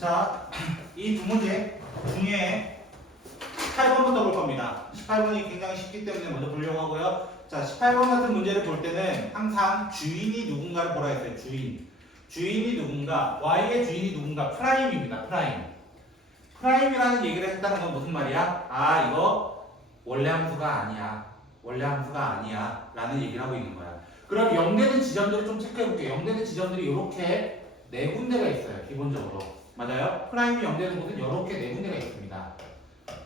자, 이 두 문제 중에 18번부터 볼 겁니다. 18번이 굉장히 쉽기 때문에 먼저 보려고 하고요. 자, 18번 같은 문제를 볼 때는 항상 주인이 누군가를 보라 했어요. 주인이 누군가, y의 주인이 누군가, 프라임입니다. 프라임이라는 얘기를 했다는 건 무슨 말이야? 아, 이거 원래 함수가 아니야 라는 얘기를 하고 있는 거야. 그럼 0되는 지점들을 좀 체크해 볼게요. 0되는 지점들이 이렇게 네 군데가 있어요. 기본적으로. 맞아요? 프라임이 0되는 곳은 이렇게 네 군데가 있습니다.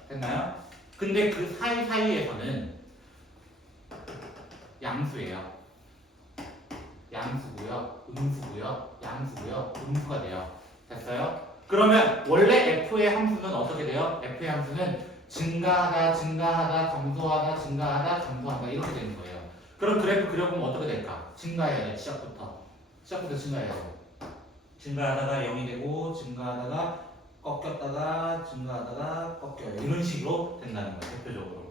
됐나요? 근데 그 사이사이에서는 양수예요. 양수고요, 양수고요, 음수가 돼요. 됐어요? 그러면 원래 f의 함수는 어떻게 돼요? f의 함수는 증가하다, 감소하다 이렇게 되는 거예요. 그럼 그래프 그려보면 어떻게 될까? 증가해야 돼. 시작부터 증가해야 돼. 증가하다가 0이 되고 증가하다가 꺾였다가 증가하다가 꺾여요. 이런 식으로 된다는 거예요. 대표적으로.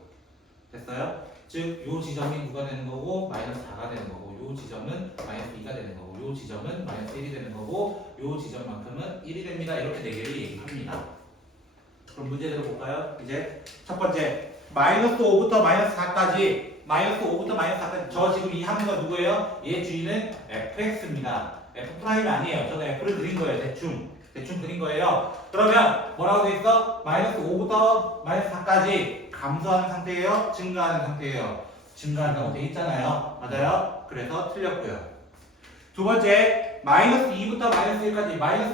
됐어요? 즉, 요 지점이 누가 되는 거고 마이너스 4가 되는 거고 요 지점은 마이너스 2가 되는 거고 요 지점은 마이너스 1이 되는 거고 요 지점만큼은 1이 됩니다. 이렇게 네 개를 얘기합니다. 그럼 문제대로 볼까요? 이제 첫 번째 마이너스 5부터 마이너스 4까지 저 지금 이 함수가 누구예요? 얘 주인은 fx입니다. f 프라임이 아니에요. 저는 f를 그린 거예요. 대충 그린 거예요. 그러면 뭐라고 돼 있어? 마이너스 5부터 마이너스 4까지 감소하는 상태예요? 증가하는 상태예요? 증가한다고 돼 있잖아요. 맞아요? 그래서 틀렸고요. 두 번째, 마이너스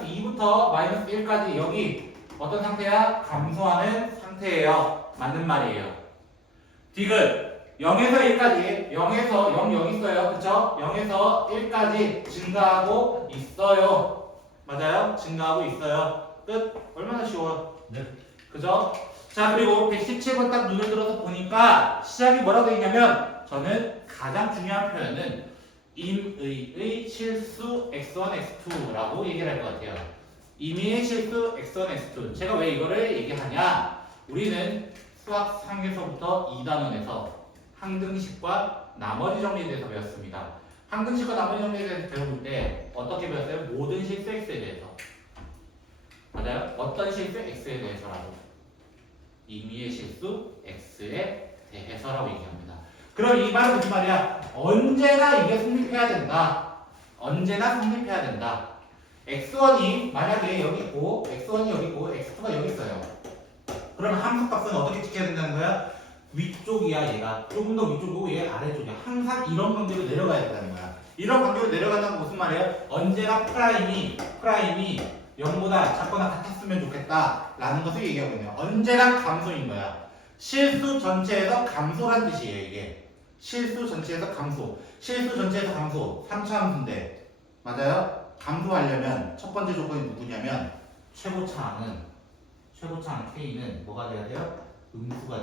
2부터 마이너스 1까지 여기 어떤 상태야? 감소하는 상태예요. 맞는 말이에요. 디귿 0에서 1까지 0에서 0 여기 있어요. 그쵸? 0에서 1까지 증가하고 있어요. 맞아요? 증가하고 있어요. 끝. 얼마나 쉬워. 네. 그죠? 자, 그리고 117번 딱 눈을 들어서 보니까 시작이 뭐라고 돼 있냐면 저는 가장 중요한 표현은 임의의 실수 x1, x2라고 얘기를 할 것 같아요. 임의의 실수 x1, x2. 제가 왜 이거를 얘기하냐? 우리는 수학 3에서부터 2단원에서 항등식과 나머지 정리에 대해서 배웠습니다. 항등식과 나머지 정리에 대해서 배울 때 어떻게 배웠어요? 모든 실수 x에 대해서. 맞아요? 어떤 실수 x에 대해서라고. 임의의 실수 x에 대해서라고 얘기합니다. 그럼 이 말은 무슨 말이야? 언제나 이게 성립해야 된다. x1이 만약에 여기 있고 x1이 여기 있고 x2가 여기 있어요. 그러면 함수값은 어떻게 지켜야 된다는 거야? 위쪽이야 얘가. 조금 더 위쪽이고 얘 아래쪽이야. 항상 이런 관계로 내려가야 된다는 거야. 이런 관계로 내려간다는 건 무슨 말이에요? 언제나 프라임이 0보다 작거나 같았으면 좋겠다 라는 것을 얘기하고 있네요. 언제나 감소인 거야. 실수 전체에서 감소란 뜻이에요. 이게 실수 전체에서 감소 3차 함수인데 맞아요? 감소하려면 첫 번째 조건이 누구냐면 최고차항 K는 뭐가 돼야 돼요? 음수가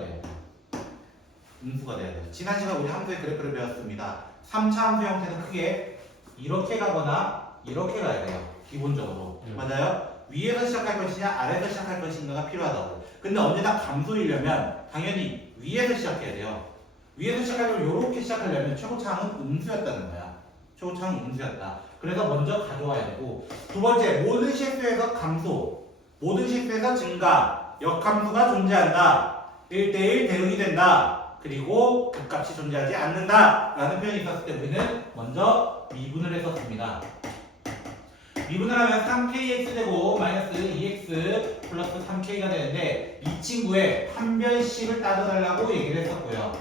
돼야 돼요. 지난 시간 우리 함수의 그래프를 배웠습니다. 3차 함수 형태는 크게 이렇게 가거나 이렇게 가야 돼요. 기본적으로. 맞아요? 위에서 시작할 것이냐 아래에서 시작할 것인가가 필요하다고. 근데 언제나 감소이려면 당연히 위에서 시작해야 돼요. 위에서 시작하려면 이렇게 시작하려면 최고차항은 음수였다는 거야. 최고차항은 음수였다. 그래서 먼저 가져와야 되고 두 번째 모든 실수에서 감소 모든 실수에서 증가 역함수가 존재한다. 1대1 대응이 된다. 그리고 극값이 존재하지 않는다 라는 표현이 있었을 때 우리는 먼저 미분을 했었습니다. 미분을 하면 3kx 되고 마이너스 2x 플러스 3k가 되는데 이 친구의 판별식을 따져달라고 얘기를 했었고요.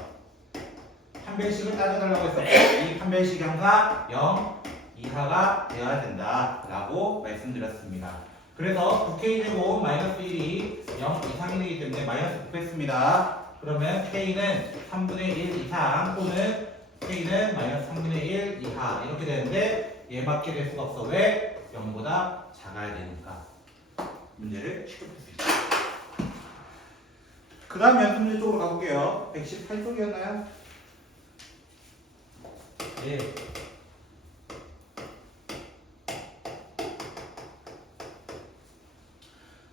판별식을 따져달라고 했었고 이 판별식이 항상 0 이하가 되어야 된다 라고 말씀드렸습니다. 그래서 9k제곱 마이너스 1이 0 이상이 되기 때문에 마이너스 9 했습니다. 그러면 k는 3분의 1 이상 또는 k는 마이너스 3분의 1 이하 이렇게 되는데 얘밖에 될 수가 없어. 왜? 0보다 작아야 되니까. 문제를 쉽게 풀 수 있다. 그 다음 연습 문제 쪽으로 가볼게요. 118쪽이었나요? 예.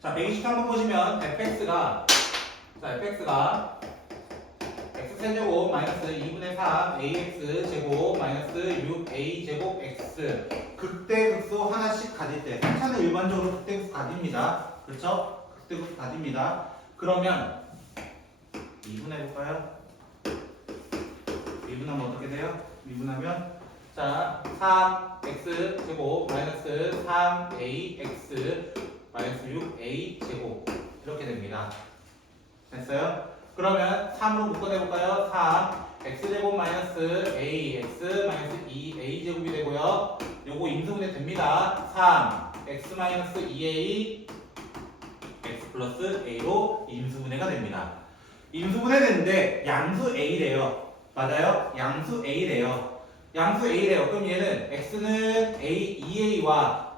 자, 123번 보시면 fx가 세제곱 마이너스 2분의 3 ax 제곱 마이너스 6a 제곱 x 극대극소 하나씩 가질 때 3차는 일반적으로 극대극소 가집니다. 그렇죠? 극대극소 가집니다. 그러면 2분 해볼까요? 2분하면 어떻게 돼요? 2분하면 자 3x 제곱 마이너스 3ax 마이너스 6a 제곱 이렇게 됩니다. 됐어요? 그러면 3으로 묶어내볼까요? 3 x제곱 마이너스 ax 마이너스 2a 제곱이 되고요. 요거 임수분해 됩니다. 3 x 마이너스 2a x 플러스 a로 임수분해가 됩니다. 임수분해 되는데 양수 a래요. 맞아요? 양수 a래요. 양수 a래요. 그럼 얘는 x는 a 2a와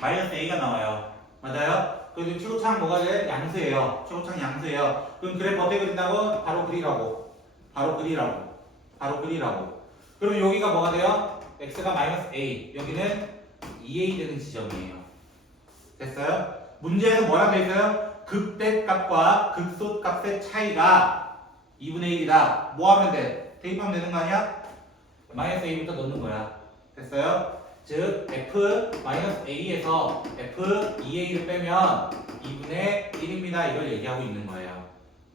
마이너스 a가 나와요. 맞아요? 그리고 최고창 뭐가 돼? 양수예요. 최고창 양수예요. 그럼 그래프 어떻게 그린다고? 바로 그리라고. 바로 그리라고. 바로 그리라고. 그럼 여기가 뭐가 돼요? x가 마이너스 a. 여기는 2a 되는 지점이에요. 됐어요? 문제에서 뭐라고 했어요? 극대값과 극소값의 차이가 2분의 1이다. 뭐 하면 돼? 대입하면 되는 거 아니야? 마이너스 a부터 넣는 거야. 됐어요? 즉 f-a에서 f2a를 빼면 2분의 1입니다. 이걸 얘기하고 있는 거예요.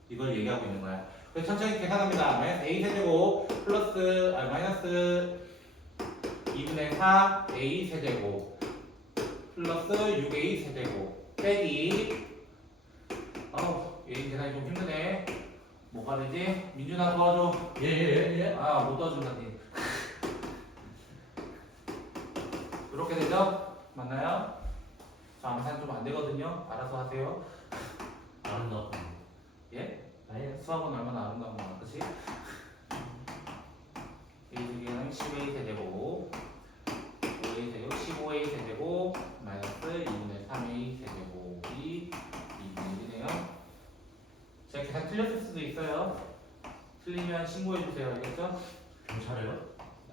이걸 얘기하고 있는 거야. 그래서 천천히 계산합니다. 마이너스 a 세제곱 플러스 마이너스 2분의 3 a 세제곱 플러스 6a 세제곱 빼기 얘 계산이 좀 힘드네. 뭐가 되지? 민준아 도와줘. 예예예. 아 못 도와준다니. 그렇게 되죠? 맞나요? 저 암산 좀 안 되거든요. 알아서 하세요. 아름다워. 예? 아니요. 수학은 얼마나 아름다운 거야, 그치? a 세제곱 10a 세제곱 5a 세제곱 15a 세제곱 마이너스 2분의 3a 세제곱이 2분의 1이네요. 제가 계산 틀렸을 수도 있어요. 틀리면 신고해주세요. 알겠죠? 경찰이요?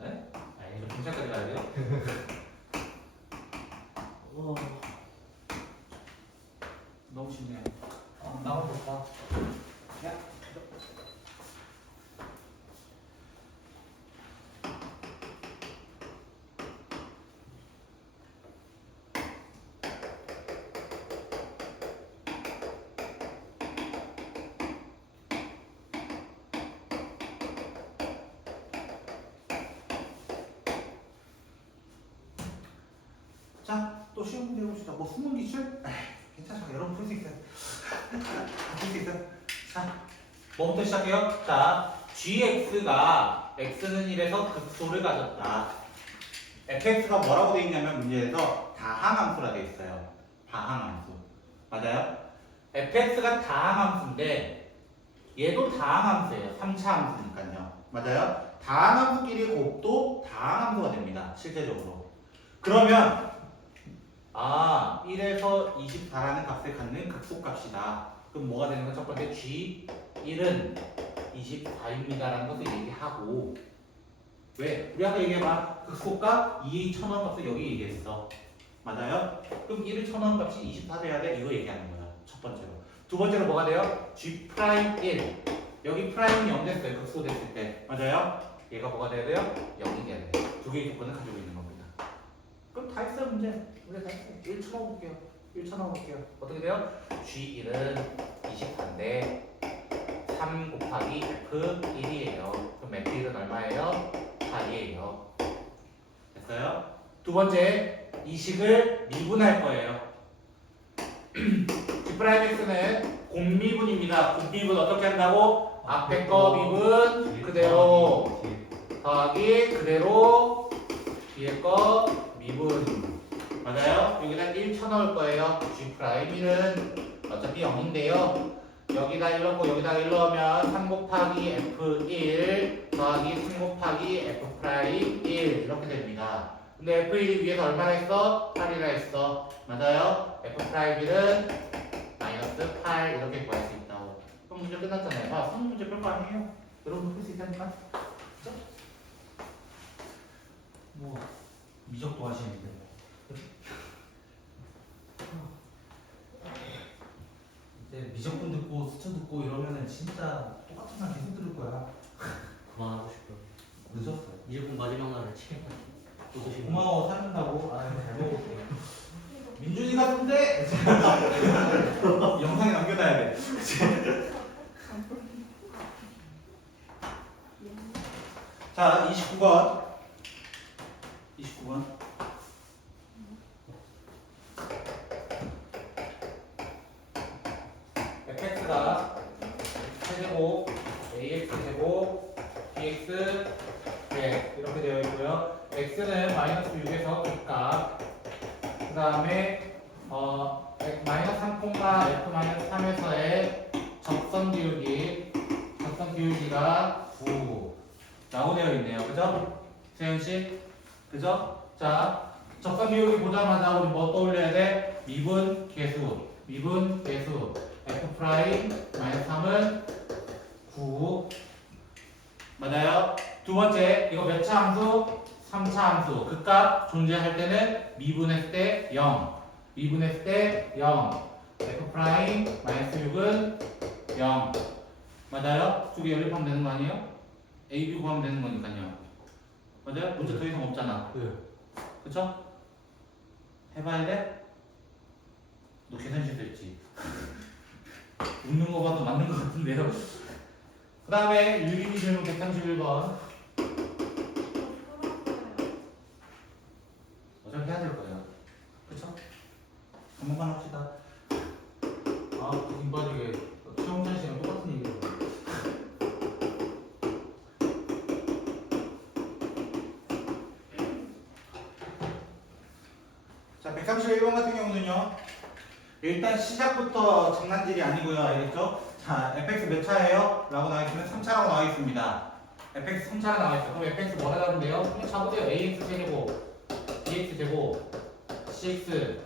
네? 아니요. 경찰까지 가야 돼요? 너무 쉽네요. 나와볼까? 야. 자, 또 쉬운 문제 해봅시다. 뭐 수능 기출? 괜찮아. 여러분 풀 수 있어요. 풀 수 있어요. 자, 뭐부터 시작해요? 자, gx가 x는 1에서 극소를 가졌다. fx가 뭐라고 돼 있냐면 문제에서 다항함수라 돼 있어요. 다항함수. 맞아요? fx가 다항함수인데 얘도 다항함수예요. 3차 함수니까요. 맞아요? 다항함수끼리 곱도 다항함수가 됩니다. 실제적으로. 그러면 1에서 24라는 값을 갖는 극소값이다. 그럼 뭐가 되는 건 첫 번째 G1은 24입니다라는 것을 얘기하고 왜? 우리 아까 얘기해봐. 극소값 2의 천원 값을 여기 얘기했어. 맞아요? 그럼 1의 천원 값이 24 돼야 돼? 이거 얘기하는 거야. 첫 번째로. 두 번째로 뭐가 돼요? G'1. 여기 프라임이 0 됐어요. 극소 됐을 때. 맞아요? 얘가 뭐가 돼야 돼요? 0이 돼야 돼요. 두 개의 조건을 가지고 있는 겁니다. 그럼 다 했어요, 문제. 문제 다 했어요. 1 쳐넣어볼게요. 1 쳐넣어볼게요. 어떻게 돼요? G1은 24인데 3 곱하기 F1이에요. 그럼 F1은 얼마예요? 8이에요. 됐어요? 두 번째, 이 식을 미분할 거예요. G'X는 곱미분입니다. 곱미분 어떻게 한다고? 앞에 거 미분 그대로 더하기 그대로 뒤에 거 미분. 맞아요? 여기다 1 쳐넣을 거예요. G'는 어차피 0인데요. 여기다 1 넣고 여기다 1 넣으면 3 곱하기 F1 더하기 3 곱하기 F'1 이렇게 됩니다. 근데 F1이 위에서 얼마나 했어? 8이라 했어. 맞아요? F'1은 마이너스 8 이렇게 구할 수 있다고. 그럼 문제 끝났잖아요. 수능 문제 별거 아니에요. 여러분 풀 수 있다니까. 그죠? 뭐 미적도 하시는데. 이제 미적분 듣고 수천 듣고 이러면은 진짜 똑같은 말 계속 들을 거야. 그 다음에 마이너스 3, f 마이너스 3에서의 적선 기울기가 9 라고 되어 있네요. 그죠? 세윤씨? 그죠? 자, 적선 기울기 보자마자 우리 뭐 떠올려야 돼? 미분 계수 f 프라임 마이너스 3은 9 맞아요? 두 번째, 이거 몇 차 함수? 3차 함수. 극값 존재할 때는 미분했을 때 0. 미분했을 때 0. f 프라임 마이너스 6은 0. 맞아요? 두 개 연립하면 되는 거 아니에요? a, b 구하면 되는 거니까요. 맞아요? 문제 더 이상 없잖아. 네. 그쵸? 해봐야 돼? 너 계산실도 있지. 웃는 거 봐도 맞는 거 같은데요. 그 다음에 유리미 질문 131번. 어차피 해야 될 거예요. 그쵸? 한 번만 합시다. 긴 빠지게 최홍찬 씨랑 똑같은 얘기를 해요. 자, 131번 같은 경우는요. 일단 시작부터 장난질이 아니고요. 알겠죠? 자, fx 몇 차예요? 라고 나와있으면 3차라고 나와있습니다. fx 3차가 나와있어요. 그럼 fx 뭐라 나오는데요? 그냥 잡으세요. ax 제곱, bx 제곱, cx,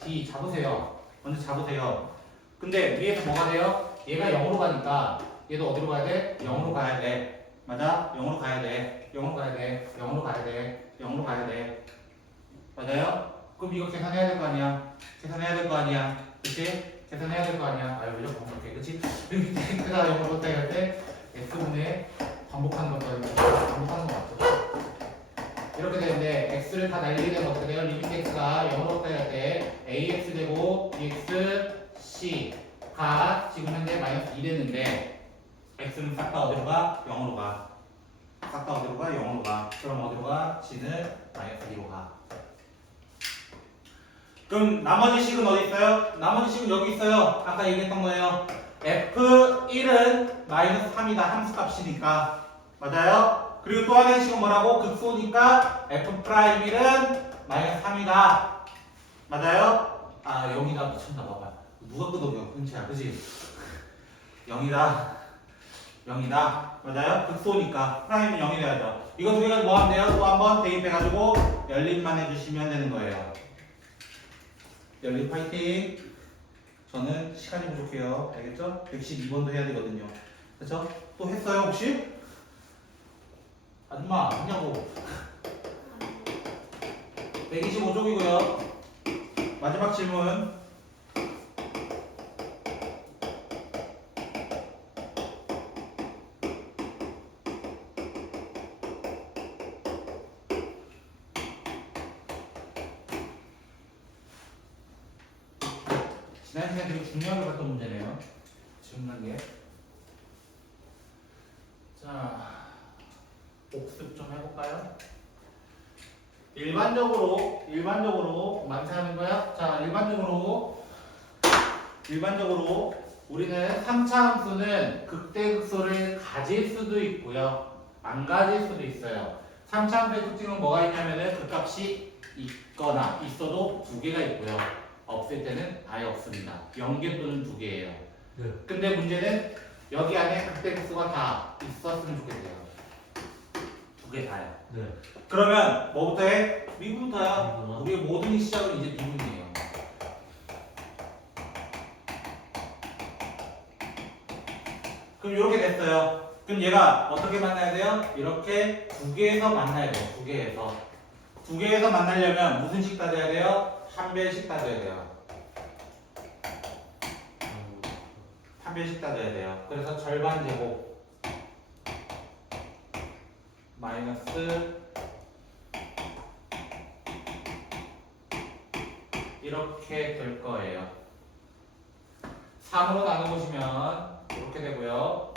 d 잡으세요. 먼저 잡으세요. 근데 위에서 뭐가 돼요? 얘가 0으로 가니까 얘도 어디로 가야 돼? 0으로 가야 돼. 맞아? 0으로 가야 돼. 0으로 가야 돼. 0으로 가야 돼. 0으로 가야 돼. 맞아요? 그럼 이거 계산해야 될 거 아니야? 계산해야 될 거 아니야? 그치? 계산해야 될 거 아니야? 아유, 이렇게 반복해. 그치? 그럼 x가 0으로 따질 때 x분의 반복하는 것도 반복하는 거 맞죠? 이렇게 되는데 x를 다 날리게 되면 어떻게 돼요? 리미트 x가 0으로 따질 때 ax 되고 bx c가 지금 현재 마이너스 2 됐는데 x는 싹 다 어디로 가? 0으로 가. 싹 다 어디로 가? 0으로 가. 그럼 어디로 가? c는 마이너스 2로 가. 그럼 나머지 식은 어디 있어요? 나머지 식은 여기 있어요. 아까 얘기했던 거예요. F1은 마이너스 3이다. 함수값이니까. 맞아요? 그리고 또 하나의 식은 뭐라고? 극소니까 F'1은 마이너스 3이다. 맞아요? 아, 0이다. 미쳤나 봐봐. 누가 끄덕여? 흔치야. 그지? 0이다. 0이다. 맞아요? 극소니까. 프라임은 0이 돼야죠. 이거 두 개가 뭐 하면 돼요? 또 한번 대입해가지고 열림만 해주시면 되는 거예요. 열린 파이팅. 저는 시간이 부족해요. 알겠죠? 112번도 해야 되거든요. 그렇죠? 또 했어요 혹시? 아줌마 했냐고. 125쪽이고요. 마지막 질문. 지난 시간에 되게 중요하게 봤던 문제네요. 질문한 게. 자, 복습 좀 해볼까요? 일반적으로 만세하는 거야? 자, 일반적으로 우리는 3차 함수는 극대극소를 가질 수도 있고요. 안 가질 수도 있어요. 3차 함수의 특징은 뭐가 있냐면은 극값이 있거나 있어도 두 개가 있고요. 없을 때는 아예 없습니다. 0개 또는 2개예요. 네. 근데 문제는 여기 안에 극대극소가 다 있었으면 좋겠어요. 2개 다요. 네. 그러면 뭐부터 해? 미분부터야. 미분아. 우리의 모든 시작은 이제 미분이에요. 그럼 이렇게 됐어요. 그럼 얘가 어떻게 만나야 돼요? 이렇게 2개에서 만나야 돼요. 2개에서 만나려면 무슨 식 따져야 돼요? 판별식 따져야 돼요. 판별식 따져야 돼요. 그래서 절반 제곱 마이너스 이렇게 될 거예요. 3으로 나눠보시면 이렇게 되고요.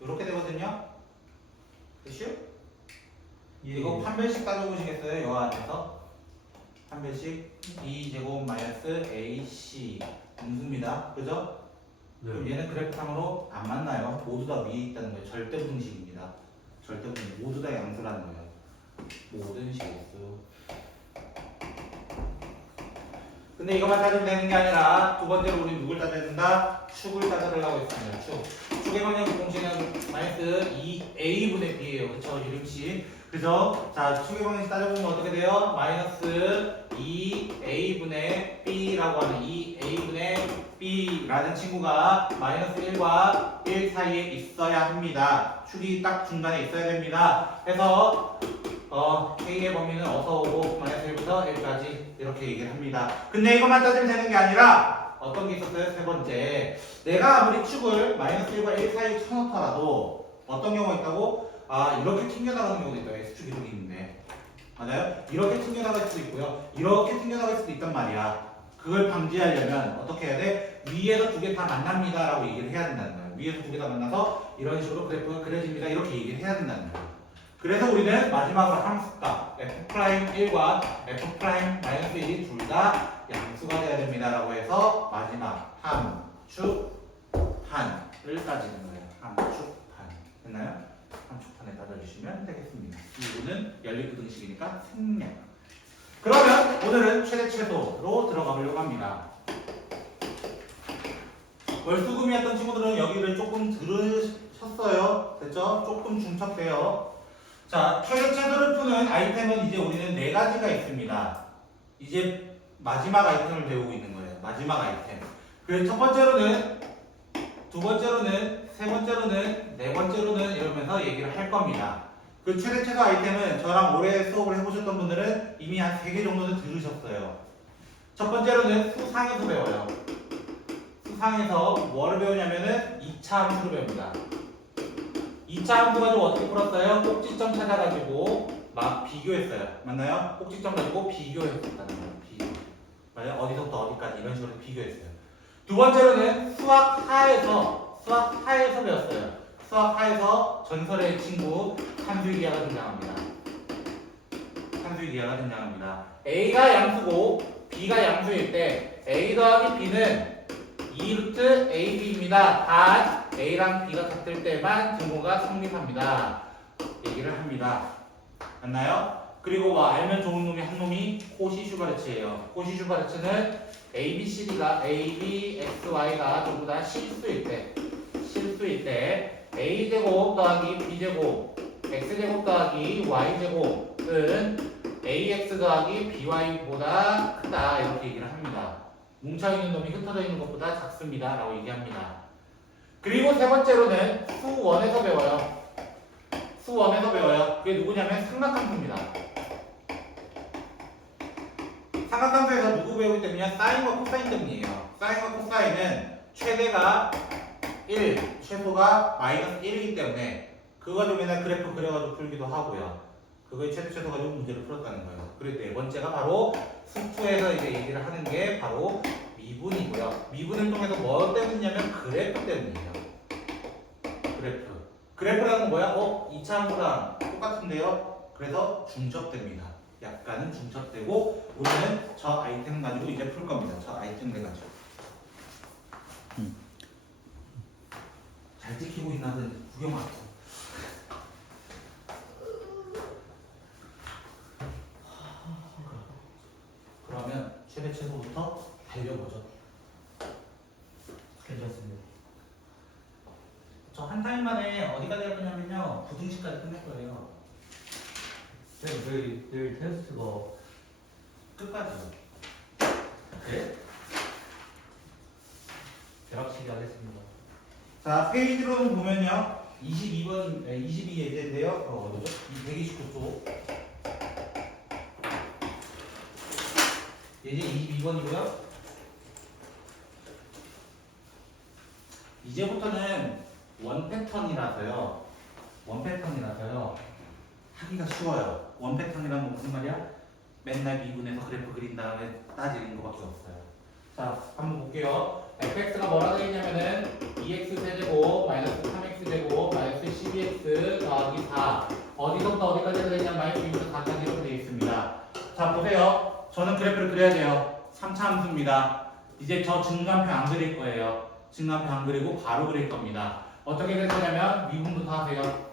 이렇게 되거든요. 그렇죠? 이거 판별식 따져보시겠어요? 요 안에서 판별식 b제곱 마이너스 ac 음수입니다. 그죠? 그럼 얘는 그래프상으로 안 만나요. 모두 다 위에 있다는 거예요. 절대부등식입니다. 절대부등식 모두 다 양수라는 거예요. 모든 실수. 근데 이것만 따지면 되는 게 아니라 두 번째로 우리 누굴 따져야 된다? 축을 따져달라고 했습니다. 축의 방향 공식은 마이너스 2a분의 b예요. 그쵸? 유림씨. 그죠? 자, 축의 방향 따져보면 어떻게 돼요? 마이너스 2a분의 b라고 하는 2a분의 b라는 친구가 마이너스 1과 1 사이에 있어야 합니다. 축이 딱 중간에 있어야 됩니다. 그래서 K의 범위는 어서 오고 마이너스 1부터 1까지 이렇게 얘기를 합니다. 근데 이것만 따지면 되는 게 아니라 어떤 게 있었어요? 세 번째, 내가 아무리 축을 마이너스 1과 1 사이에 쳐놓더라도 어떤 경우가 있다고? 아, 이렇게 튕겨나가는 경우도 있다. X축이 여기 있는데 맞아요? 이렇게 튕겨나갈 수도 있고요, 이렇게 튕겨나갈 수도 있단 말이야. 그걸 방지하려면 어떻게 해야 돼? 위에서 두 개 다 만납니다 라고 얘기를 해야 된다는 거예요. 위에서 두 개 다 만나서 이런 식으로 그래프가 그려집니다 이렇게 얘기를 해야 된다는 거예요. 그래서 우리는 마지막으로 함수값 F'1과 F'-1이 둘 다 양수가 돼야 됩니다 라고 해서 마지막 함축판을 따지는 거예요. 함축판. 됐나요? 함축판에 따져주시면 되겠습니다. 이거는 연립부등식이니까 생략. 그러면 오늘은 최대최소로 들어가 보려고 합니다. 월수금이었던 친구들은 여기를 조금 들으셨어요. 됐죠? 조금 중첩돼요. 자, 최대최소를 푸는 아이템은 이제 우리는 네 가지가 있습니다. 이제 마지막 아이템을 배우고 있는 거예요. 마지막 아이템. 그래서 첫 번째로는, 두 번째로는, 세 번째로는, 네 번째로는 이러면서 얘기를 할 겁니다. 그 최대최소 아이템은 저랑 올해 수업을 해보셨던 분들은 이미 한 3개 정도는 들으셨어요. 첫 번째로는 수상에서 배워요. 수상에서 뭐를 배우냐면은 2차 함수를 배웁니다. 2차 함수 가지고 어떻게 풀었어요? 꼭지점 찾아가지고 막 비교했어요. 맞나요? 꼭지점 가지고 비교했었다는 거예요. 비교. 맞아요? 어디서부터 어디까지 이런 식으로 비교했어요. 두 번째로는 수학 하에서 배웠어요. 수학 하에서 전설의 친구 산수기하가 등장합니다. 산수기하가 등장합니다. A가 양수고 B가 양수일 때 A 더하기 B는 2루트 AB입니다. 단 A랑 B가 같을 때만 등호가 성립합니다. 얘기를 합니다. 맞나요? 그리고 뭐 알면 좋은 놈이 한 놈이 코시-슈바르츠예요. 코시-슈바르츠는 ABCD가 AB, XY가 전부 다 실수일 때 A제곱 더하기 B제곱, X제곱 더하기 Y제곱은 AX 더하기 BY보다 크다 이렇게 얘기를 합니다. 뭉쳐있는 놈이 흩어져 있는 것보다 작습니다 라고 얘기합니다. 그리고 세 번째로는 수원에서 배워요. 그게 누구냐면 삼각함수입니다. 삼각함수에서 누구 배우기 때문이냐? 사인과 코사인 때문이에요. 사인과 코사인은 최대가 1, 최소가 마이너스 1이기 때문에 그거 가지고 맨날 그래프 그려가지고 풀기도 하고요. 그거의 최소 가지고 문제를 풀었다는 거예요. 그리고 네 번째가 바로 수투에서 이제 얘기를 하는 게 바로 미분이고요. 미분을 통해서 뭐 때문이냐면 그래프 때문이에요. 그래프라는 건 뭐야? 2차 함수랑 똑같은데요. 그래서 중첩됩니다. 약간은 중첩되고 우리는 저 아이템 가지고 이제 풀 겁니다. 저 아이템 네 가지고. 잘 찍히고 있나든 구경하고. 그러면 최대 최소부터 달려보죠. 괜찮습니다. 저 한 타임 만에 어디까지 할 거냐면요. 부등식까지 끝낼 거예요. 쌤, 내일 테스트가 끝까지요. 네? 벼락치기 하겠습니다. 자, 페이지로는 보면요. 22번, 22 예제인데요. 어디죠? 129쪽. 예제 22번이고요. 이제부터는 원 패턴이라서요. 하기가 쉬워요. 원 패턴이란 건 무슨 말이야? 맨날 미분해서 그래프 그린 다음에 따지는 것밖에 없어요. 자, 한번 볼게요. fx가 뭐라 되어 있냐면은 2x 세제곱 마이너스 3x 제곱 마이너스 12x 더하기 4 어디서부터 어디까지 되어 있냐면 마이너스 2부터 4까지 이렇게 되어 있습니다. 자, 보세요. 저는 그래프를 그려야 돼요. 3차 함수입니다. 이제 저 증간표 안 그릴 거예요. 증간표 안 그리고 바로 그릴 겁니다. 어떻게 될 거냐면 미분부터 하세요.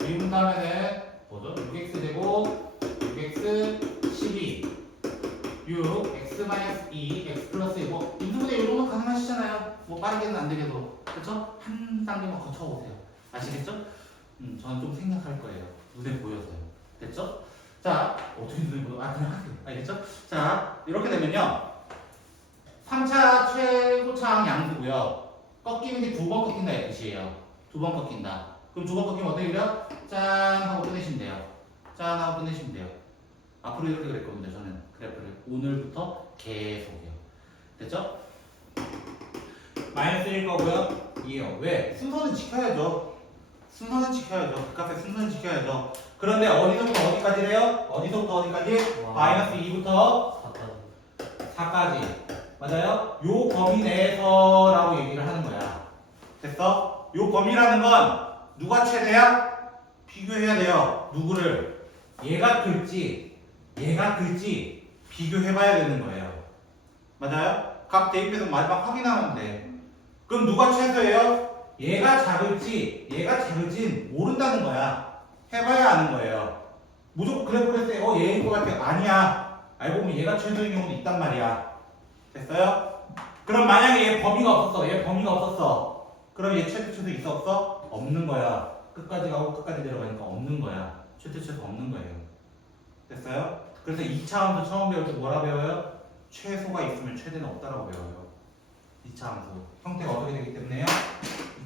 미분부터 하면은 뭐죠? 6x 제곱 6x 12 6 x 마이너스 2 x 플러스 2 뭐 인수분해 이런 거 가능하시잖아요. 뭐 빠르게는 안 되게도 그렇죠? 한 단계만 거쳐보세요. 아시겠죠? 저는 좀 생각할 거예요. 눈에 보여서요. 됐죠? 자 어떻게 눈에 보여? 아 그냥 하세요. 알겠죠? 자 이렇게 되면요 3차 최고차항 양수고요. 꺾이는 게 두 번 꺾인다 이 뜻이에요. 두 번 꺾인다. 그럼 두 번 꺾이면 어떻게 돼요? 짠 하고 끝내시면 돼요. 짠 하고 끝내시면 돼요. 앞으로 이렇게 그랬거든요. 저는 그래프를 오늘부터 계속이요. 됐죠? 마이너스 1 거고요. 2요. 왜? 순서는 지켜야죠. 순서는 지켜야죠. 그 값의 순서는 지켜야죠. 그런데 어디서부터 어디까지래요? 어디서부터 어디까지? 와. 마이너스 2부터 4까지. 맞아요? 요 범위 내에서라고 얘기를 하는 거야. 됐어? 요 범위라는 건 누가 최대야? 비교해야 돼요. 누구를? 얘가 클지 비교해봐야 되는 거예요. 맞아요? 각 대입해서 마지막 확인하면 돼. 그럼 누가 최소예요? 얘가 작을진 모른다는 거야. 해봐야 아는 거예요. 무조건 그래프를 얘인 것 같아. 아니야. 알고 보면 얘가 최소인 경우도 있단 말이야. 됐어요? 그럼 만약에 얘 범위가 없었어. 그럼 얘 최소 있어 없어? 없는 거야. 끝까지 가고 끝까지 내려가니까 없는 거야. 최소 없는 거예요. 됐어요? 그래서 2차 함수 처음 배울 때 뭐라 배워요? 최소가 있으면 최대는 없다라고 배워요. 2차 함수 형태가 어떻게 되기 때문에요?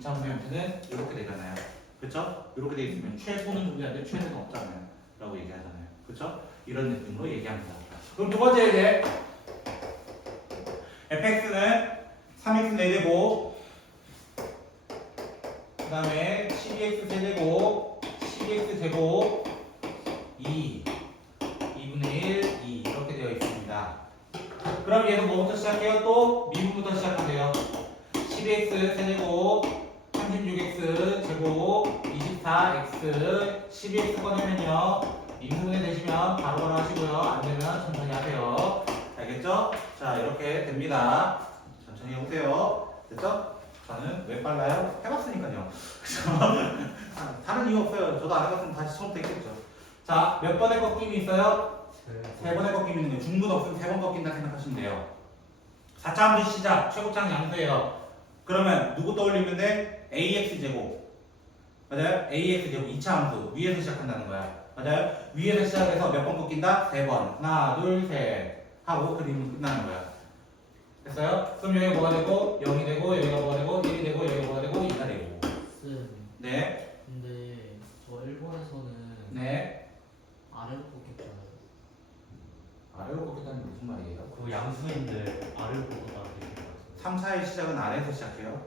2차 함수 형태는 이렇게 되잖아요. 그쵸? 이렇게 돼 있으면 최소는 존재하는데 최대는 없잖아요. 라고 얘기하잖아요. 그쵸? 이런 느낌으로 얘기합니다. 그럼 두 번째 예제 fx는 3x 4제곱 그 다음에 12x 세제곱 12x 제곱 2분의 1 2 이렇게 되어 있습니다. 그럼 얘는 뭐부터 시작해요? 또 미분부터 시작하세요. 12x 세제곱 36x 제곱 24x 12x 꺼내면요 인분해 되시면 바로바로 하시고요. 안 되면 천천히 하세요. 알겠죠? 자 이렇게 됩니다. 천천히 해보세요. 됐죠? 저는 왜 빨라요? 해봤으니까요. 그죠? 다른 이유 없어요. 저도 안 해봤으면 다시 처음부터 했겠죠. 자, 몇 번의 꺾임이 있어요? 세 번의 꺾임이 있는 거예요. 중분 없으면 세 번 꺾인다 생각하시면 돼요. 4차 함수 시작, 최고차항 양수예요. 그러면 누구 떠올리면 돼? AX제곱. 맞아요? AX제곱 2차 함수. 위에서 시작한다는 거야. 맞아요? 위에서 시작해서 몇 번 꺾인다? 세 번. 하나, 둘, 셋. 하고 그림이 끝나는 거야. 됐어요? 그럼 여기가 뭐가 되고 0이 되고 여기가 뭐가 되고 1이 되고 여기가 뭐가 되고 2가 되고. 쌤. 네. 근데 저 일본에서는 네. 아래로 꺾였잖아요. 아래로 꺾였다는 게 무슨 말이에요? 그 양수인데 아래로 꺾었다는 얘기인 것 같아요. 3차의 시작은 아래에서 시작해요.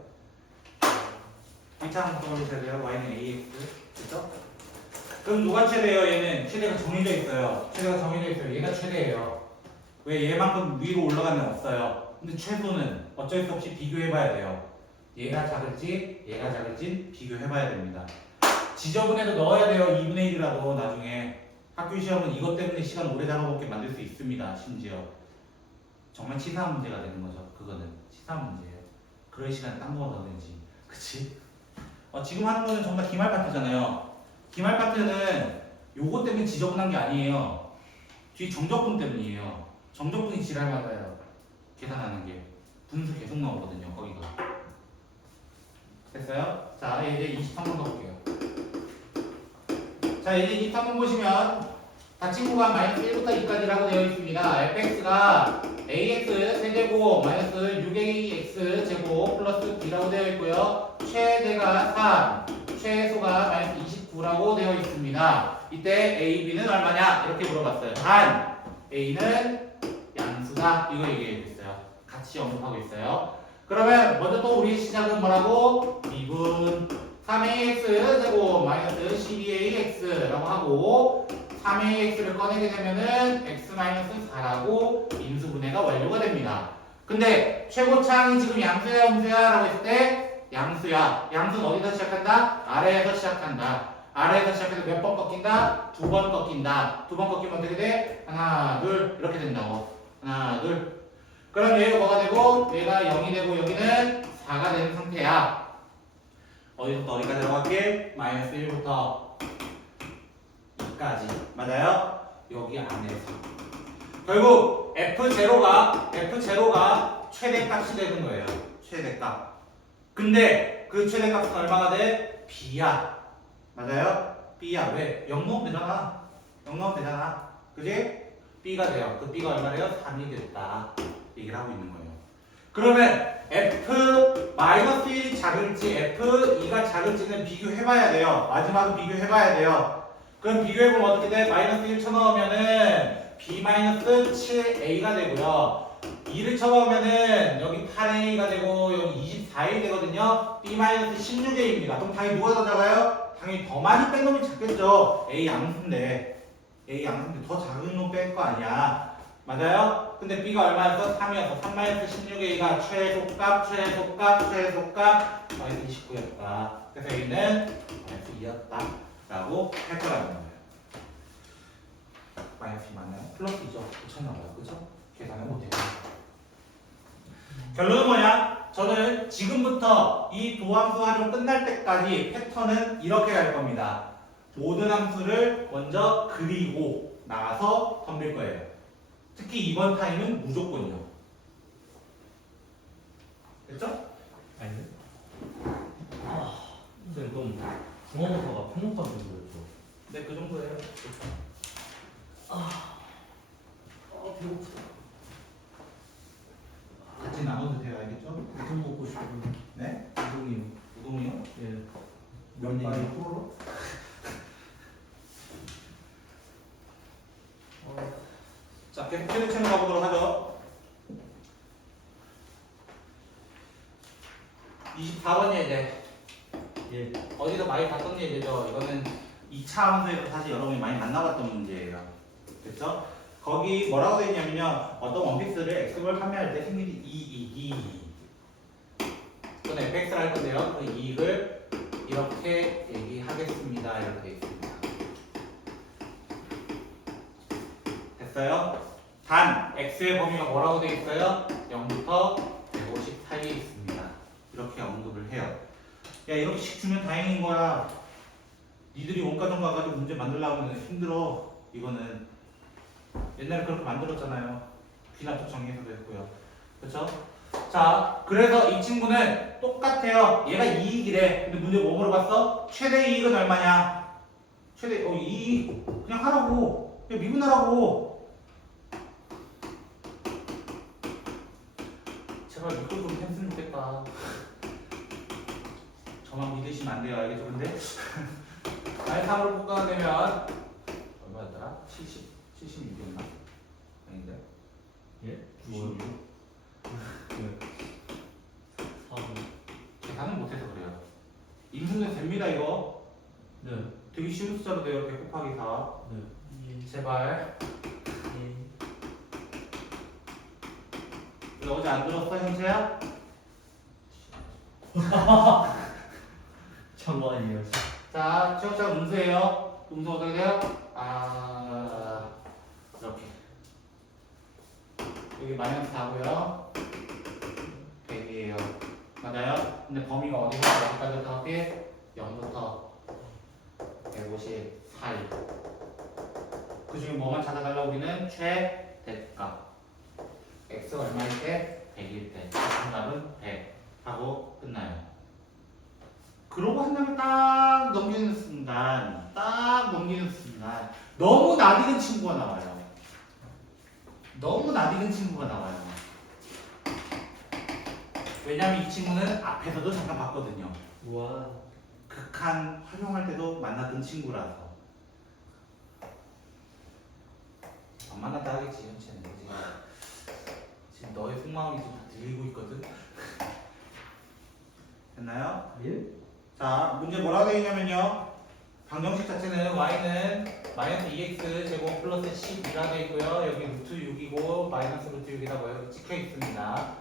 1차 함수 떠올리셔야 돼요. y는 ax. 그렇죠? 그럼 누가 최대예요? 얘는 최대가 정해져 있어요. 얘가 최대예요. 왜 얘만큼 위로 올라가는 애 없어요. 근데 최소는 어쩔 수 없이 비교해봐야 돼요. 얘가 작을지 비교해봐야 됩니다. 지저분해도 넣어야 돼요. 2분의 1이라도 나중에. 학교 시험은 이것 때문에 시간 오래 잡아먹게 만들 수 있습니다. 심지어 정말 치사한 문제가 되는 거죠. 그거는 치사한 문제예요. 그럴 시간에 딴 거 넣든지. 그치? 지금 하는 거는 정말 기말 파트잖아요. 기말 파트는 요거 때문에 지저분한 게 아니에요. 뒤 정적분 때문이에요. 정적분이 지랄받아요. 계산하는 게 분수 계속 나오거든요. 거기가. 됐어요? 자 이제 23번 가볼게요. 자 이제 23번 보시면 다 친구가 마이너스 1부터 2까지라고 되어 있습니다. fx가 ax 세제곱 마이너스 6ax 제곱 플러스 b라고 되어 있고요. 최대가 3, 최소가 마이너스 29라고 되어 있습니다. 이때 a, b는 얼마냐? 이렇게 물어봤어요. 단 a는 양수다. 이거 얘기해 줬어요. 같이 언급하고 있어요. 그러면 먼저 또 우리 시작은 뭐라고? 미분 3ax 제곱 마이너스 12ax라고 하고 3ax를 꺼내게 되면은 x-4라고 인수분해가 완료가 됩니다. 근데 최고차항이 지금 양수야 음수야 라고 했을 때 양수야. 양수는 어디서 시작한다? 아래에서 시작한다. 아래에서 시작해서 몇 번 꺾인다? 두 번 꺾인다. 두 번 꺾이면 어떻게 돼? 하나, 둘 이렇게 된다고. 하나, 둘. 그럼 얘가 뭐가 되고 얘가 0이 되고 여기는 4가 되는 상태야. 어디부터 어디까지 들어갈게? 마이너스 1부터 여기까지. 맞아요? 여기 안에서. 결국 F0가 최대값이 되는 거예요. 최대값. 근데 그 최대값은 얼마가 돼? B야. 맞아요? B야. 왜? 0 넣으면 되잖아. 0 넣으면 되잖아. 그지? B가 돼요. 그 B가 얼마래요? 3이 됐다. 얘기를 하고 있는 거예요. 그러면 F-1이 작을지 F2가 작을지는 비교해봐야 돼요. 마지막은 비교해봐야 돼요. 그럼 비교해보면 어떻게 돼? -1 쳐넣으면은 B-7A가 되고요. 2를 쳐넣으면은 여기 8A가 되고 여기 24A 되거든요. B-16A입니다. 그럼 당연히 누가 더 작아요? 당연히 더 많이 뺀 놈이 작겠죠. A 양수인데 더 작은 놈 뺄 거 아니야. 맞아요? 근데 B가 얼마였어? 3이었어. 3-16A가 최소값 -29였다. 그래서 A는 -2였다. 라고 할 거라는 거예요. -2 맞나요? 플러스이죠. 붙였나봐요. 그쵸? 계산을 못해요. 결론은 뭐냐? 저는 지금부터 이 도함수 활용 끝날 때까지 패턴은 이렇게 갈 겁니다. 모든 함수를 먼저 그리고 나서 덤빌 거예요. 특히 이번 타임은 무조건이요. 됐죠? 아니요. 선생님 그럼 중원부터가 평균값 정도였죠. 네, 그 정도예요. 배고프다. 같이 나눠도 돼요, 알겠죠? 우동 먹고 싶거든요. 네? 우동이요. 우동이요? 예. 면발이 호로로? 자, 계속 최대 채널 가보도록 하죠. 24번 예제. 예. 어디서 많이 봤던 예제죠. 이거는 2차 함수에서 사실 여러분이 많이 만나봤던 문제예요. 됐죠? 거기 뭐라고 되어 있냐면요. 어떤 원픽스를 x를 판매할 때 생긴 이익이. 이건 fx를 할 건데요. 그 이익을 이렇게 얘기하겠습니다. 이렇게 되어 있습니다. 됐어요? 단 x의 범위가 뭐라고 되어 있어요? 0부터 150 사이에 있습니다. 이렇게 언급을 해요. 야, 이렇게씩 주면 다행인 거야. 니들이 원가정 가가지고 문제 만들려고 하면 힘들어. 이거는 옛날에 그렇게 만들었잖아요. 귀납적 정리해서도 했고요. 그렇죠? 자, 그래서 이 친구는 똑같아요. 얘가 이익이래. 근데 문제 뭐 물어봤어? 최대 이익은 얼마냐? 최대 이익 그냥 하라고. 그냥 미분하라고. 제발 믿고 좀 했으면 좋겠다. 저만 믿으시면 안 돼요. 알겠죠? 근데 R3으로 볶아내면 얼마였더라? 76이었나? 아닌데? 예? 96? 네. 4분. 계산을 못해서 그래요. 인수는 됩니다 이거. 네. 되게 쉬운 숫자로 돼요. 100 곱하기 4. 네. 예. 제발. 예. 왜 어제 안 들었어 형제야? 장관이에요. 자, 취업자 음수예요. 음수 어떻게 돼요? 이렇게. 여기 마이너스 4고요. 100이에요. 맞아요? 근데 범위가 어디서 어디까지 나오게? 0부터 150 사이. 그 중에 뭐만 찾아달라고 우리는 최대값. x가 얼마일 때? 100일 때. 정답은 100 하고 끝나요. 그러고 한 다음에 딱 넘기는 순간 너무 낯익은 친구가 나와요. 너무 낯익은 친구가 나와요. 왜냐면 이 친구는 앞에서도 잠깐 봤거든요. 우와. 극한 활용할 때도 만났던 친구라서. 안 만났다 하겠지 현채는. 지금 너의 속마음이 좀 들리고 있거든. 됐나요? 예? 자, 문제 뭐라고 되어 있냐면요. 방정식 자체는 y는 마이너스 2x 제곱 플러스 12가 되어 있고요. 여기 루트 6이고 마이너스 루트 6이라고 찍혀 있습니다.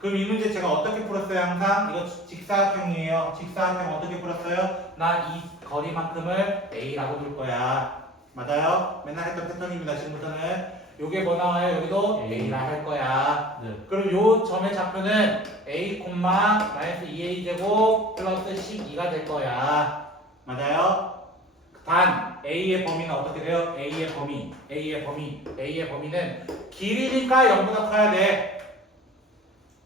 그럼 이 문제 제가 어떻게 풀었어요? 항상 이거 직사각형이에요. 직사각형 어떻게 풀었어요? 나 이 거리만큼을 a라고 둘 거야. 맞아요? 맨날 했던 패턴입니다. 지금부터는 요게 뭐 나와요? 여기도 a라 할 거야. 네. 그럼 요 점의 좌표는 a, 마이너스 2a 제곱 플러스 12가 될 거야. 맞아요? 단 A의 범위는 어떻게 돼요? A의 범위는 길이니까 0보다 커야 돼.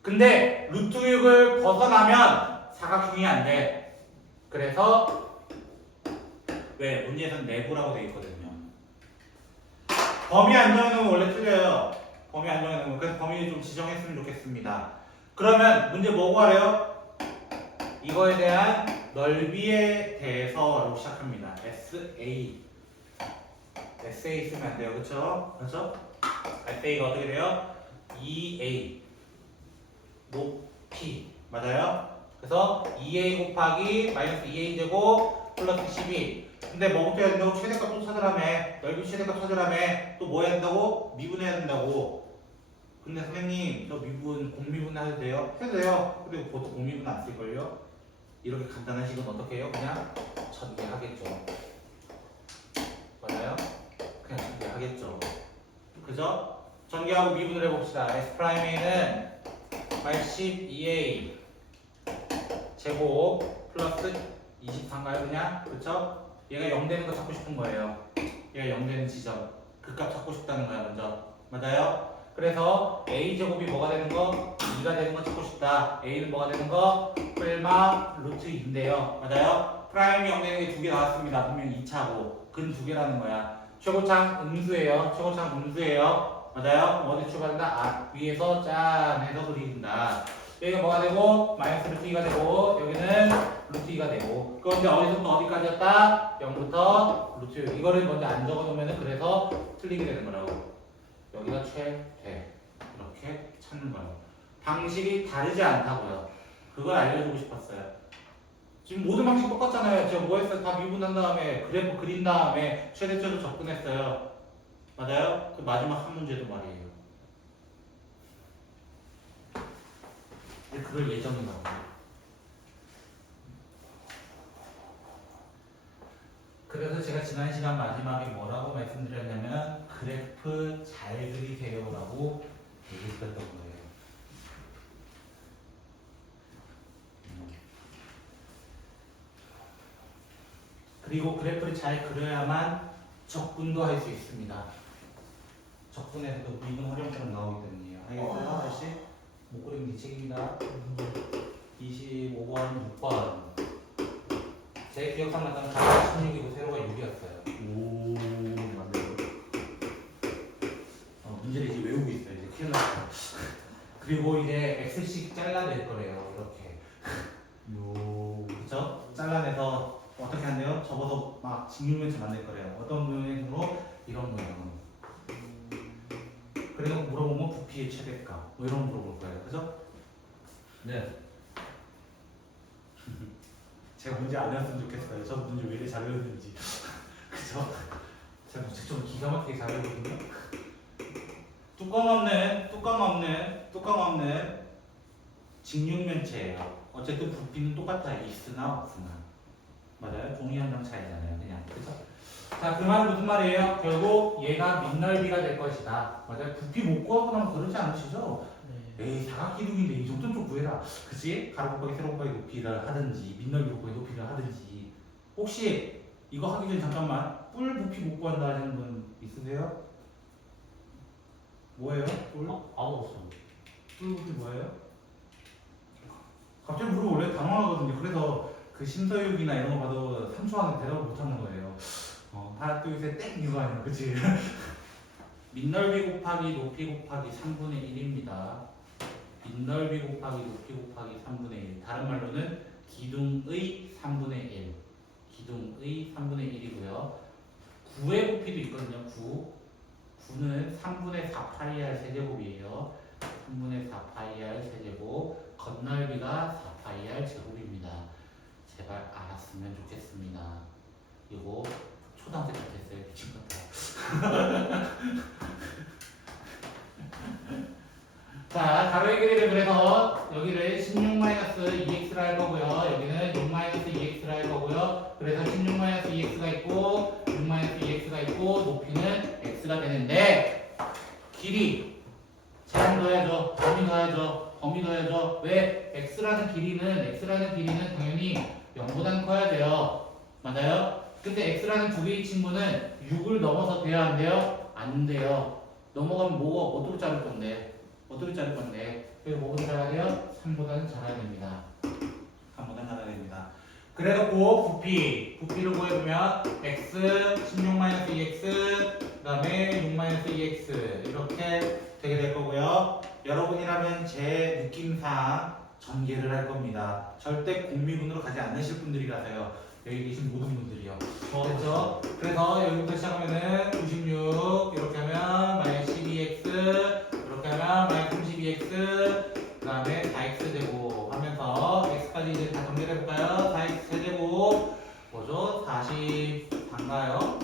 근데 루트 6을 벗어나면 사각형이 안 돼. 그래서 왜? 문제에서는 내부라고 돼 있거든요. 범위 안 정해놓으면 원래 틀려요. 범위 안 정해놓으면. 그래서 범위를 좀 지정했으면 좋겠습니다. 그러면 문제 뭐고 하래요? 이거에 대한 넓이에 대해서라고 시작합니다. SA 쓰면 안 돼요. 그쵸? 그쵸? SA가 어떻게 돼요? 2A 높이 맞아요? 그래서 2A 곱하기 마이너스 2A 제곱 플러스 12. 근데 뭐부터 해야 된다고? 최대값 또 찾으라며. 넓이 최대값 찾으라며. 또 뭐 해야 된다고? 미분해야 된다고. 근데 선생님 저 미분 공미분 해도 돼요? 해도 돼요. 근데 보통 공미분 안 쓸걸요? 이렇게 간단한 식은 어떻게 해요? 그냥 전개하겠죠. 맞아요? 그냥 전개하겠죠. 그죠? 전개하고 미분을 해봅시다. S'A는 12A 제곱 플러스 24인가요? 그냥? 그쵸? 얘가 0 되는 거 찾고 싶은 거예요. 얘가 0 되는 지점. 그 값 찾고 싶다는 거야, 먼저. 맞아요? 그래서 A 제곱이 뭐가 되는 거? 2가 되는 거 찾고 싶다. A는 뭐가 되는 거? 뿔마 루트 2인데요. 맞아요? 프라임이 0 되는 게 두 개 나왔습니다. 분명히 2차고. 근 두 개라는 거야. 최고창 음수예요. 최고창 음수예요. 맞아요? 어디 출발한다? 아, 위에서 짠 해서 그린다. 여기가 뭐가 되고? 마이너스 루트 2가 되고, 여기는 루트 2가 되고. 그런데 어디서부터 어디까지였다? 0부터 루트 6. 이거를 먼저 안 적어 놓으면 그래서 틀리게 되는 거라고. 여기가 최대. 이렇게 찾는 거예요. 방식이 다르지 않다고요. 그걸 알려주고 싶었어요. 지금 모든 방식 똑같잖아요. 제가 뭐 했어요? 다 미분한 다음에 그래프 그린 다음에 최대치로 접근했어요. 맞아요? 그 마지막 한 문제도 말이에요. 근데 그걸 예정인가 봐요. 그래서 제가 지난 시간 마지막에 뭐라고 말씀드렸냐면 그래프 잘 그리세요라고 얘기했었던 거예요. 그리고 그래프를 잘 그려야만 적분도 할 수 있습니다. 적분에서도 미분 활용처럼 나오기 때문이에요. 알겠어요? 아저씨? 못 그리면 네 책임이다. 25번, 6번. 제 기억상으로는 가로가 16이고 세로가 6이었어요. 오, 맞네요. 문제를 이제 외우고 있어요. 이제 큰일 났어요. 그리고 이제 X씩 잘라낼 거래요. 이렇게. 그쵸? 잘라내서 어떻게 한대요? 접어서 막 직육면체 만들 거래요. 어떤 모양으로? 이런 모양으로. 그래서 물어보면 부피의 최대값. 뭐 이런 거 물어볼 거예요. 그죠? 네. 제가 문제 안 했으면 좋겠어요. 저도 문제 왜 이렇게 잘 외우는지. 그죠? 제가 문제 좀 기가 막히게 잘 외우거든요. 뚜껑 없는 직육면체예요. 어쨌든 부피는 똑같아요. 있으나 없으나. 맞아요? 종이 한 장 차이잖아요. 그냥. 그죠? 자, 그 말은 무슨 말이에요? 결국 얘가 밑넓이가 될 것이다. 맞아요? 부피 못 구하고 나면 그러지 않으시죠? 네. 에이, 사각기둥인데 이 정도는 좀 구해라. 그치? 가로 곱하기 세로 곱하기 높이를 하든지 밑넓이 곱하기 높이를 하든지. 혹시 이거 하기 전에 잠깐만 뿔 부피 못 구한다 하시는 분 있으세요? 뭐예요? 뿔? 아무 없습니다. 뿔 부피 뭐예요? 갑자기 물어보면 원래 당황하거든요. 그래서 그 심서유기나 이런 거 봐도 3초 안에 대답을 못 하는 거예요. 하나 둘 셋 땡 이거 아니야. 그치? 밑넓이 곱하기 높이 곱하기 3분의 1입니다. 밑넓이 곱하기 높이 곱하기 3분의 1. 다른 말로는 기둥의 3분의 1. 기둥의 3분의 1이고요. 9의 부피도 있거든요. 9는 3분의 4파이R 세제곱이에요. 3분의 4파이R 세제곱. 겉넓이가 4파이R 제곱입니다. 제발 알았으면 좋겠습니다. 이거 초등학생 같았어요. 미친 것 같아요. 자, 가로의 길이를 그래서 여기를 16-2x라 할 거고요. 여기는 6-2x라 할 거고요. 그래서 16-2x가 있고 6-2x가 있고 높이는 x가 되는데 길이 제한 넣어야죠. 범위 넣어야죠. 범위 넣어야죠. 왜? x라는 길이는 당연히 0보다는 커야 돼요. 맞아요? 근데 x라는 두 개의 친구는 6을 넘어서 돼야 안 돼요? 안 돼요. 넘어가면 뭐가 어떻게 자를 건데? 어떻게 자를 건데? 그래서 뭐보다 작아야 돼요? 3보다는 작아야 됩니다. 3보다는 작아야 됩니다. 그래놓고 부피를 구해보면 x 16-2x 그 다음에 6-2x 이렇게 되게 될 거고요. 여러분이라면 제 느낌상 전개를 할 겁니다. 절대 공미분으로 가지 않으실 분들이라서요. 여기 계신 모든 분들이요. 됐죠? 그래서 여기부터 시작하면은 96 이렇게 하면 마이너스 12x 이렇게 하면 마이너스 32x 그 다음에 4x 제곱 하면서 x까지 이제 다 정리해 볼까요? 4x 세제곱 뭐죠? 44인가요?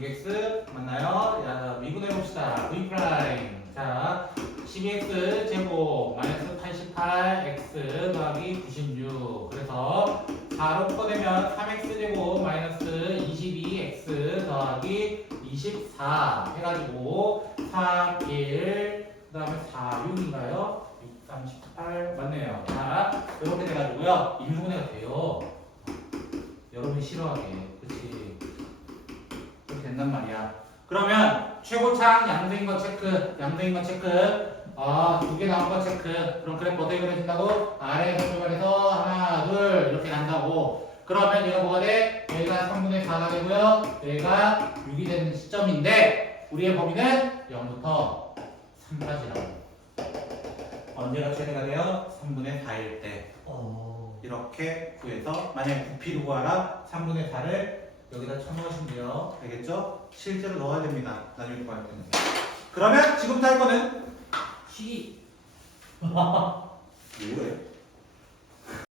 96x 맞나요? 야, 미분해 봅시다. v 프라임. 자, 12x 제곱 마이너스 88x 더하기 96. 그래서 4로 묶어내면 3x 제곱 마이너스 22x 더하기 24 해가지고 3, 1, 그 다음에 4, 6인가요? 6, 38 맞네요. 자, 이렇게 돼가지고요. 인분해가 돼요. 여러분이 싫어하게. 그치? 그렇게 된단 말이야. 그러면 최고창 양수인 거 체크, 양수인 거 체크. 두 개 나온 거 체크. 그럼 그래프 어떻게 그려진다고? 아래에서 출발해서 하나, 둘 이렇게 간다고. 그러면 얘가 뭐가 돼? 얘가 3분의 4가 되고요. 얘가 6이 되는 시점인데 우리의 범위는 0부터 3까지라고. 언제가 최대가 돼요? 3분의 4일 때. 이렇게 구해서 만약에 부피를 구하라 3분의 4를 여기다 쳐넣으시면 돼요. 알겠죠? 실제로 넣어야 됩니다. 나중에 구할 때는. 그러면 지금부터 할 거는 식이 뭐래?